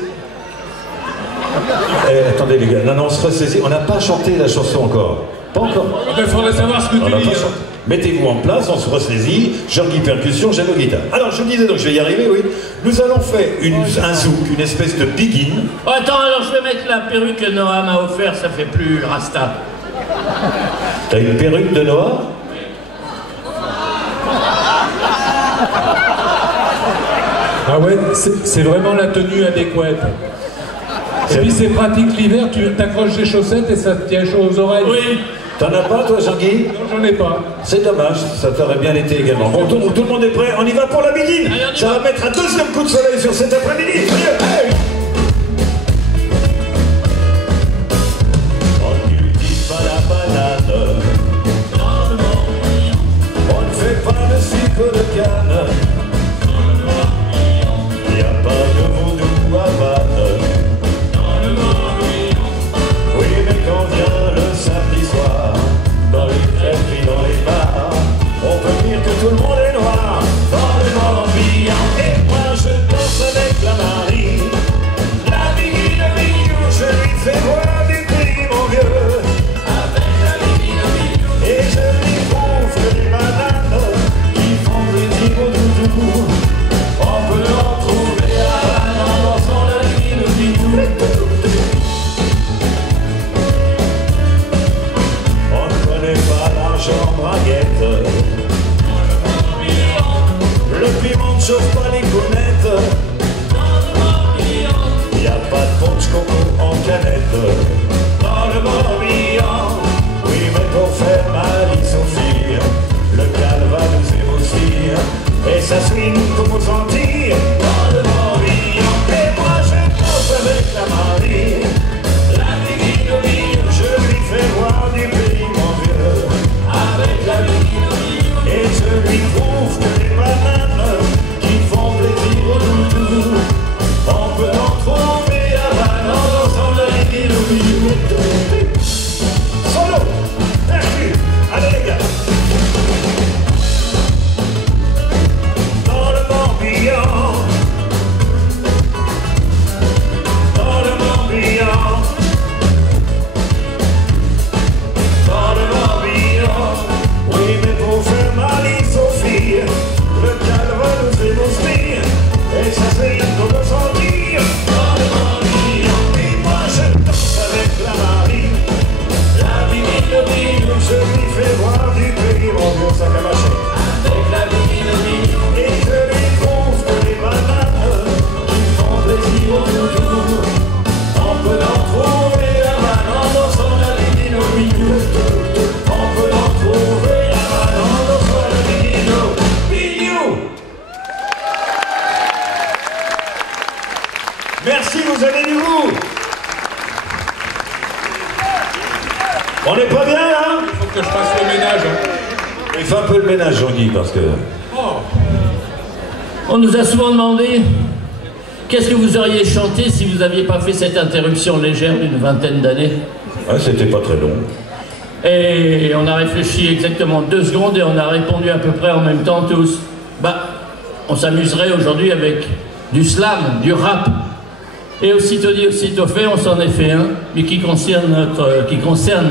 attendez les gars, non, on se ressaisit. On n'a pas chanté la chanson encore. Pas encore. Il faudrait savoir ce que tu dis. Hein. Mettez-vous en place, on se ressaisit. Jean-Guy percussion, Jeannot guitare. Alors je disais, donc je vais y arriver, oui. Nous allons faire un zouk, une espèce de begin. Oh, attends, alors je vais mettre la perruque que Noah m'a offert, ça fait plus rasta. T'as une perruque de Noah? Ah ouais, c'est vraiment la tenue adéquate. Et puis c'est pratique l'hiver, tu t'accroches les chaussettes et ça te tient chaud aux oreilles. Oui. T'en as pas toi Jean-Guy? Non, j'en ai pas. C'est dommage, ça t'aurait bien été également. Bon, tout le monde est prêt, on y va pour la begin. Ça va mettre un deuxième coup de soleil sur cet après-midi. Hey. On cultive pas la banane. On ne fait pas de sucre de canne. Y a pas de vaudou à Vannes. marche en braguette. Le piment ne chauffe pas les gonettes. Y a pas de punch coco en canette. Dans le Morbihan, oui mais pour faire mal il s'enfile. Le cal va nous émoustiller et ça swing comme aux Antilles. Dans le Morbihan, et moi je danse avec la Marie. La divine au milieu, je lui fais voir du pays mon vieux. Avec la divine au milieu, et je lui prouve que les bananes qui font plaisir au doudou, on peut en trouver à Vannes en dansant la divine au milieu. Solo, percu, allez les gars. Dans le Morbihan, dans le Morbihan, dans le Morbihan, oui mais pour faire mal il Sophie, le cal va nous émoustiller, et ça c'est comme on s'en dit. Dans le Morbihan, et moi je danse avec la Marie, la divine au milieu, je lui fais voir du pays mon vieux sac à mâcher. Avec la divine au milieu, et je lui prouve que les bananes qui font plaisir au doudou, on peut en trouver à Vannes en dansant la divine au milieu. On peut en trouver à Vannes en dansant la divine au milieu. Merci, vous avez du goût. On n'est pas bien là? Il faut que je fasse le ménage. Hein. Il fait un peu le ménage, Jean-Guy, parce que... On nous a souvent demandé qu'est-ce que vous auriez chanté si vous n'aviez pas fait cette interruption légère d'une vingtaine d'années. Ouais, c'était pas très long. Et on a réfléchi exactement 2 secondes et on a répondu à peu près en même temps tous. Bah, on s'amuserait aujourd'hui avec du slam, du rap. Et aussitôt dit, aussitôt fait, on s'en est fait un, mais qui concerne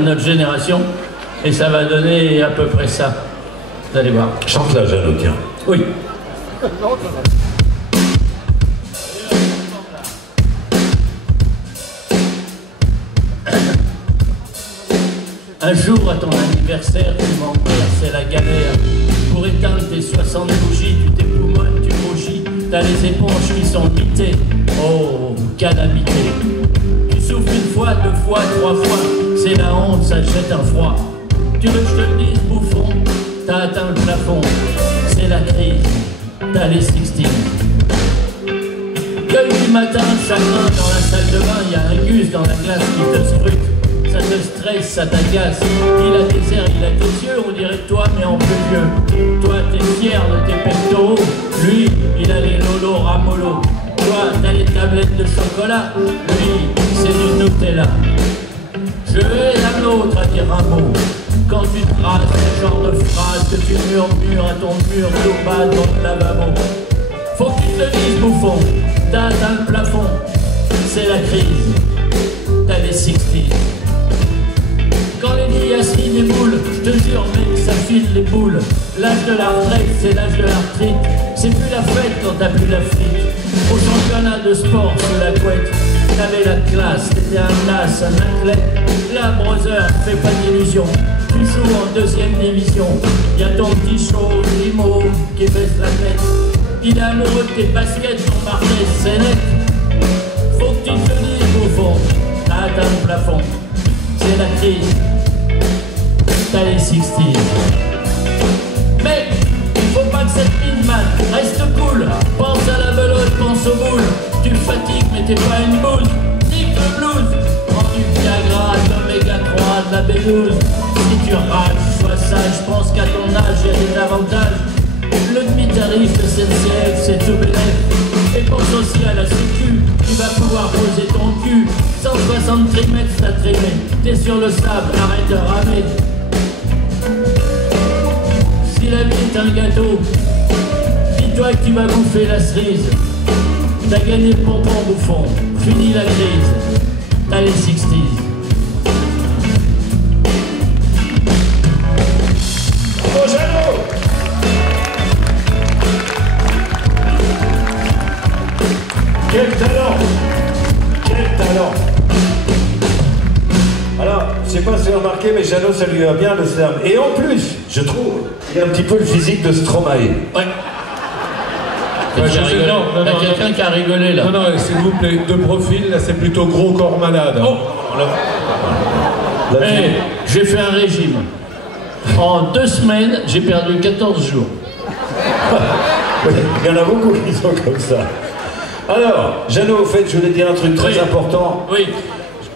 notre génération. Et ça va donner à peu près ça. Vous allez voir. Chante-la, Jeannot, tiens. Oui. Un jour à ton anniversaire, tu m'emmerdes, c'est la galère. Pour éteindre tes 60 bougies, tu t'époumones, tu rougis. T'as les éponges qui sont mitées. Oh, calamité. Tu souffles 1 fois, 2 fois, 3 fois. C'est la honte, ça jette un froid. Tu veux que je te le dise, bouffon? T'as atteint le plafond. C'est la crise. T'as les 16. Gueule du matin, chagrin dans la salle de bain. Y'a un gus dans la glace qui te scrute. Ça te stresse, ça t'agace. Il a des airs, il a des yeux, on dirait toi, mais en plus vieux. Toi, t'es fier de tes pectoraux. Lui, il a les lolos ramolo. Toi, t'as les tablettes de chocolat. Lui, c'est du Nutella. Je vais la nôtre à dire un mot. Quand tu te rases, ce genre de phrase que tu murmures à ton mur d'eau bas dans le lavabo. Faut que tu te dises, bouffon, t'as atteint le plafond. C'est la crise. T'as les 16. Quand les filles assises des boules, je te jure mec, ça file les boules. L'âge de la retraite, c'est l'âge de l'arthrite. C'est plus la fête quand t'as plus la frite. Au championnat de sport sous la couette, t'avais la classe, t'étais un as, un athlète. La brother, fais pas d'illusions, tu joues en 2e division. Y'a ton petit show, limo, qui baisse la tête. Il est amoureux de tes baskets, ton marquet, c'est net. Faut que tu te dises au fond, t'as atteint le plafond. C'est la crise, t'as les 16. Mec, il faut pas que cette mine man reste cool. Pense à la belote, pense aux boules. Tu fatigues mais t'es pas une boule. Nique le blues, prends du Viagra, de l'oméga 3, de la B12. Si tu rages, sois sage, pense qu'à ton âge y'a des avantages. Le demi-tarif SNCF, c'est tout bénef. Et pense aussi à la sécu, tu vas pouvoir poser ton cul. 160 trimètres, t'as trimé. T'es sur le sable, arrête de ramer. Si la vie est un gâteau, dis-toi que tu vas bouffer la cerise. T'as gagné le bonbon bouffon, fini la crise. T'as les 60s. Bravo, Jeannot! Quel talent! Quel talent! Alors, je sais pas si vous avez remarqué, mais Jeannot, ça lui va bien le slam. Et en plus, je trouve, il a un petit peu le physique de Stromae. Ouais. T'as quelqu'un qui a rigolé là. Non, non, s'il vous plaît, de profil, là c'est plutôt gros corps malade. Oh. Hey, j'ai fait un régime. En 2 semaines, j'ai perdu 14 jours. Il y en a beaucoup qui sont comme ça. Alors, Jeannot, au fait, je voulais dire un truc très important. Oui.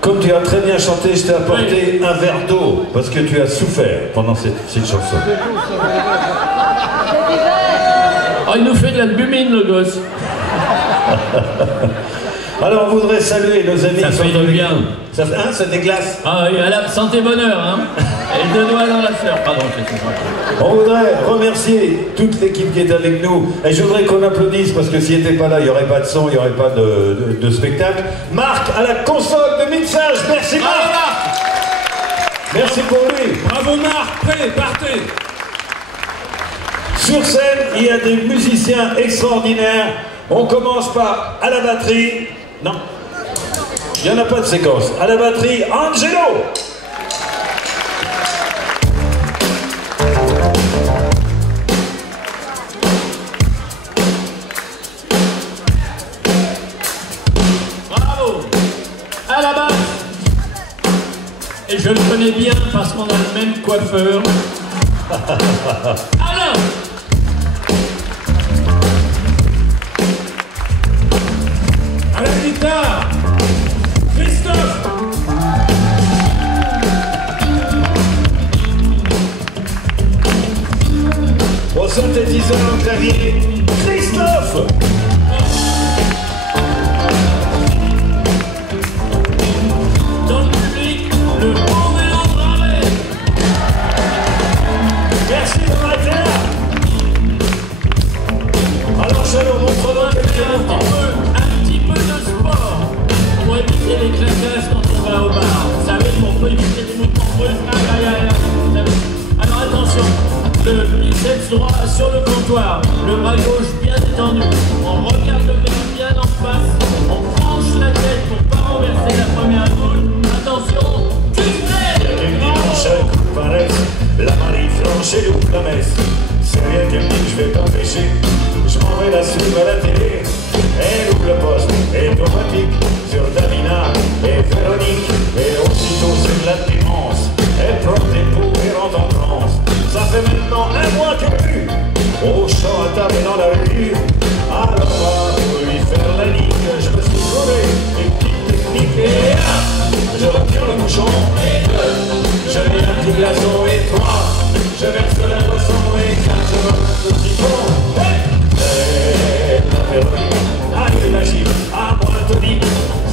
Comme tu as très bien chanté, je t'ai apporté un verre d'eau, parce que tu as souffert pendant cette chanson. Oh, il nous fait de l'albumine, le gosse. Alors, on voudrait saluer nos amis Ça qui sont fait du bien. Ça, hein, ça déglace. Ah oui, à la santé bonheur, hein. Et 2 doigts dans la fleur. Pardon, c'est ça. On voudrait remercier toute l'équipe qui est avec nous. Et je voudrais qu'on applaudisse, parce que s'il n'était pas là, il n'y aurait pas de son, il n'y aurait pas de spectacle. Marc, à la console de mixage. Merci Marc. Merci pour lui. Bravo Marc, prêt, partez. Sur scène, il y a des musiciens extraordinaires. On commence par, à la batterie, non, il n'y en a pas de séquence. À la batterie, Angelo. Bravo. À la basse. Et je le connais bien parce qu'on a le même coiffeur. Alain. À la guitare, Christophe. Au synthétiseur au clavier, Christophe. Dans le public, le bon mélodrame. Merci de être là. Alors, Jeannot, montre-moi quelques mouvements. Un petit peu de sport pour éviter les claquages quand on va au bar. Vous savez, pour éviter les mouvements brusques. Aïe, aïe, aïe. Alors attention, le biceps droit sur le comptoir, le bras gauche bien détendu. On regarde le gars bien en face, on penche la tête pour pas renverser la première boule. Attention, tu fais. Quel dimanche à coup de paresse, la Marie franche et loupe la messe. C'est rien qu'elle me dit que je vais pas pêcher. Je m'en vais la suivre à la télé. Elle ouvre le poste automatique sur Davina et Véronique. Et aussitôt c'est de la démence. Elle prend des pots et rentre en transe. Ça fait maintenant 1 mois qu'elle est venue au champ à table dans la rue. Alors pour lui faire la ligue, je me suis trouvé une petite technique. Et je retire le bouchon. Je mets un petit glaçon et 3. Je verse la boisson et 4. Je me le petit pont. C'est la Véronique. Allez la gym, à moi le tonique.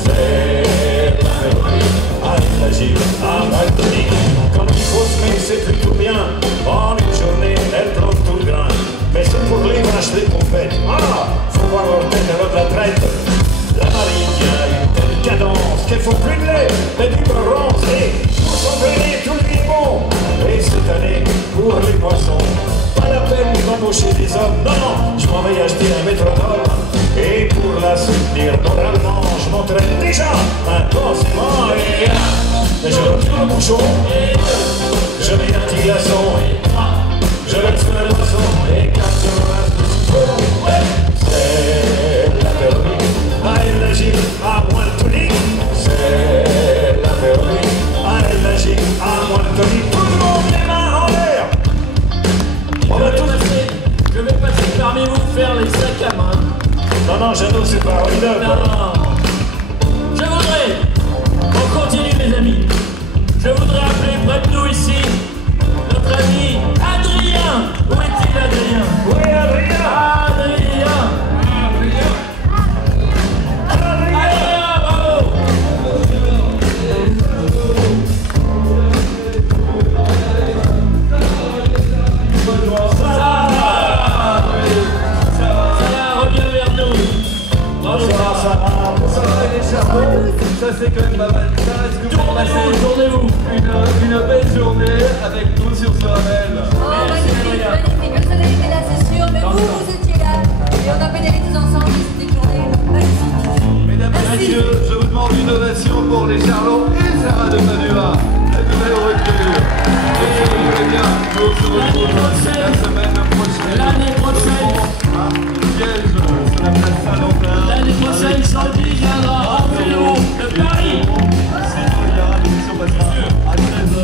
C'est la Véronique. Allez la gym, à moi le tonique. Quand il faut se mettre, c'est plutôt bien. En une journée, elle prend tout le grain. Mais c'est pour les vaches, les pompettes. Ah, faut voir leur tête alors de la traite. La marine a une telle cadence qu'elle faut plus de lait, mais du bronze. Et pour s'entraîner, tout lui est bon. Et cette année, pour les poissons, pas la peine d'embaucher des hommes. Non, non, je m'en vais acheter un métronome. Et pour la soutenir moralement, je m'entraîne déjà intensément. Et je retire le bouchon. Je mets un petit glaçon. Je verse la boisson. Et 4 c'est la Véronique. À elle l'agit, à moi le tonique. C'est la Véronique. À elle l'agit, à moi le tonique. Tout le monde les mains en l'air. On va tout passer. Je vais passer parmi vous faire les sacs à main. Non, non, Jeannot, c'est pas ruineux. Non. Je voudrais, on continue mes amis, je voudrais appeler près de nous ici, notre ami Adrien. Où est-il Adrien? Oui, Adrien. Adrien. Adrien, bravo. Ça revient vers nous. Ça c'est quand même pas mal. Ça reste que pour passer Tournez-vous. une belle journée avec nous sur Sorel. Oh, magnifique, magnifique. Le soleil était là, c'est sûr, mais vous étiez là. Et on a pédalé tous ensemble, c'était une journée magnifique. Mesdames et messieurs, je vous demande une ovation pour les Charlots et Sarah de Padua, la nouvelle recrue. on se retrouve la semaine prochaine. L'année prochaine. À Liège, sur la place Saint-Lambert. L'année prochaine, Sandy viendra en vélo de Paris. Sinon, il y aura l'émission passera à 13h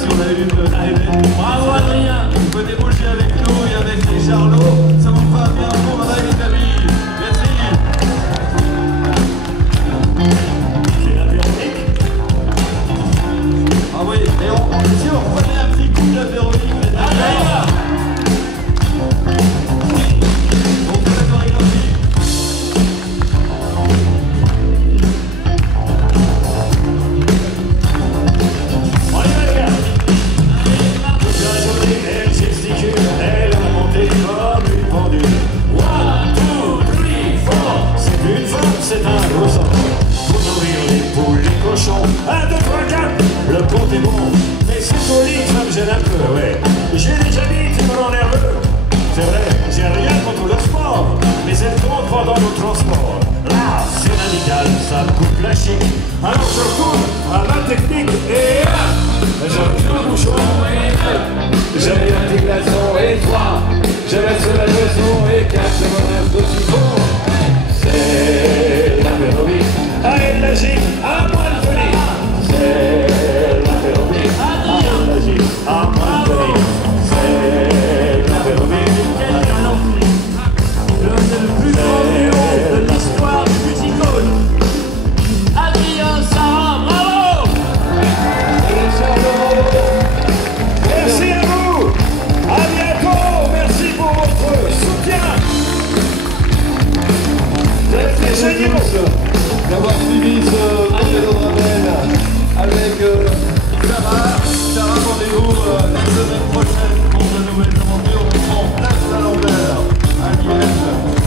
sur la une télé. Bravo Adrien. Venez bouger avec nous et avec les Charlots. Ça vous fera bien bon, madame les amis. Merci. Ah oui, et si on prenait un petit coup de l'apéroïque, les amis. On fait la chorégraphie. On y va les gars. Toute la journée, elle gesticule, elle a monté comme une pendule. 1, 2, 3, 4. C'est une femme, c'est un gros enfant. Pour nourrir les poules, les cochons. 1, 2, 3, 4. Le compte est bon, mais c'est poli, ça me gêne un peu, ouais. J'ai déjà dit, tu me rends nerveux. C'est vrai, j'ai rien contre le sport, mais elle compte pendant nos transports. Là, c'est radical, ça coupe la chic. Alors je retourne à la technique et je le bouchon et je mets un petit glaçon et 3. Je laisse la leçon et 4. Je me lève de chiffon. C'est l'apéroïque. Allez, la gigue, à moi de venir. C'est l'apéroïque. Allez, la gigue, à moi de venir. C'est l'apéroïque. C'est le plus grand duo de l'histoire du musicone. Adrien, Sarah, bravo. Merci à vous. À bientôt. Merci pour votre soutien. Vous êtes des géniaux. D'avoir suivi ce vélo de Ravel avec Sarah, rendez-vous la semaine prochaine pour de nouvelles aventures. On prend place Saint-Lambert à Liège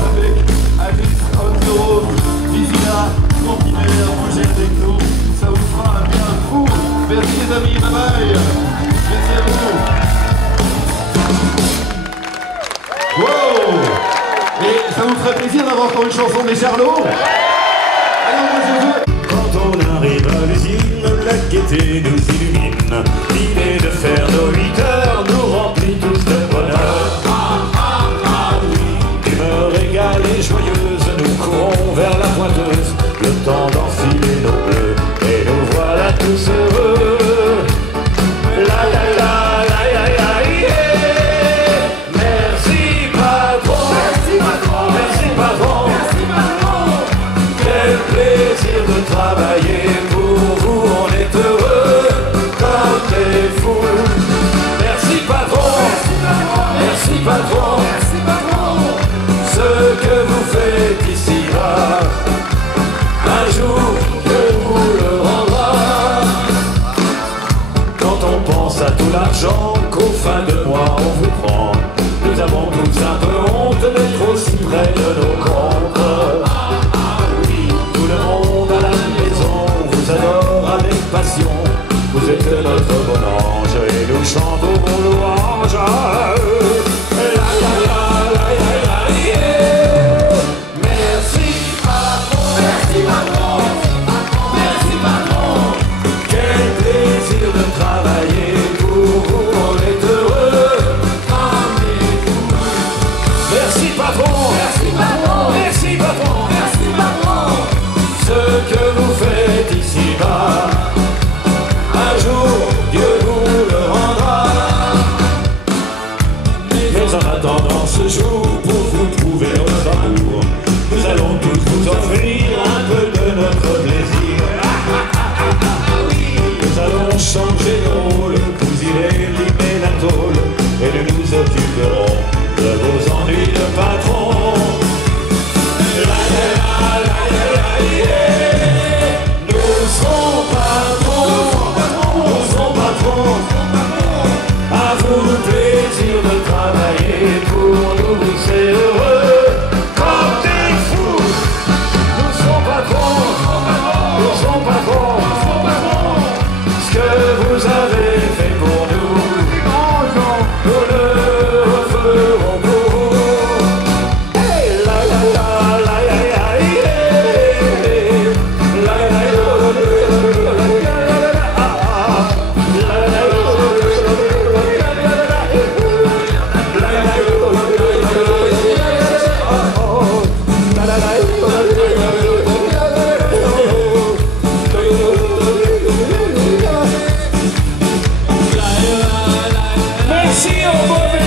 avec Alice Onzoro, Vizina, continuez à bouger avec nous, ça vous fera un bien fou. Merci les amis, bye bye. Merci à vous. Wow. Et ça vous ferait plaisir d'avoir encore une chanson des Charlots? Alors moi je veux... Quand on arrive à l'usine, la gaieté nous illumine. L'idée de faire nos 8 heures nous remplit tous de bonheur. Humeur égale et joyeuse, nous courons vers la pointeuse. Le temps d'enfiler nos bleus, et nous voilà tous heureux. La la la la la la yeah. Merci patron, merci patron, merci patron, merci patron. Quel plaisir de travailler pour vous, on est heureux comme des fous. Merci patron, merci patron, merci patron. Ce que vous faites ici là, un jour je vous le rendra. Quand on pense à tout l'argent qu'au fin de mois on vous prend, nous avons tous un peu honte d'être aussi près de nos comptes. Tout le monde à la maison vous adore avec passion. Vous êtes notre bon ange et nous chantons vos louanges. La la la la la la yeah. Merci patron, merci patron, merci patron. Quel plaisir de travailler pour vous, on est heureux comme des fous. Si on boit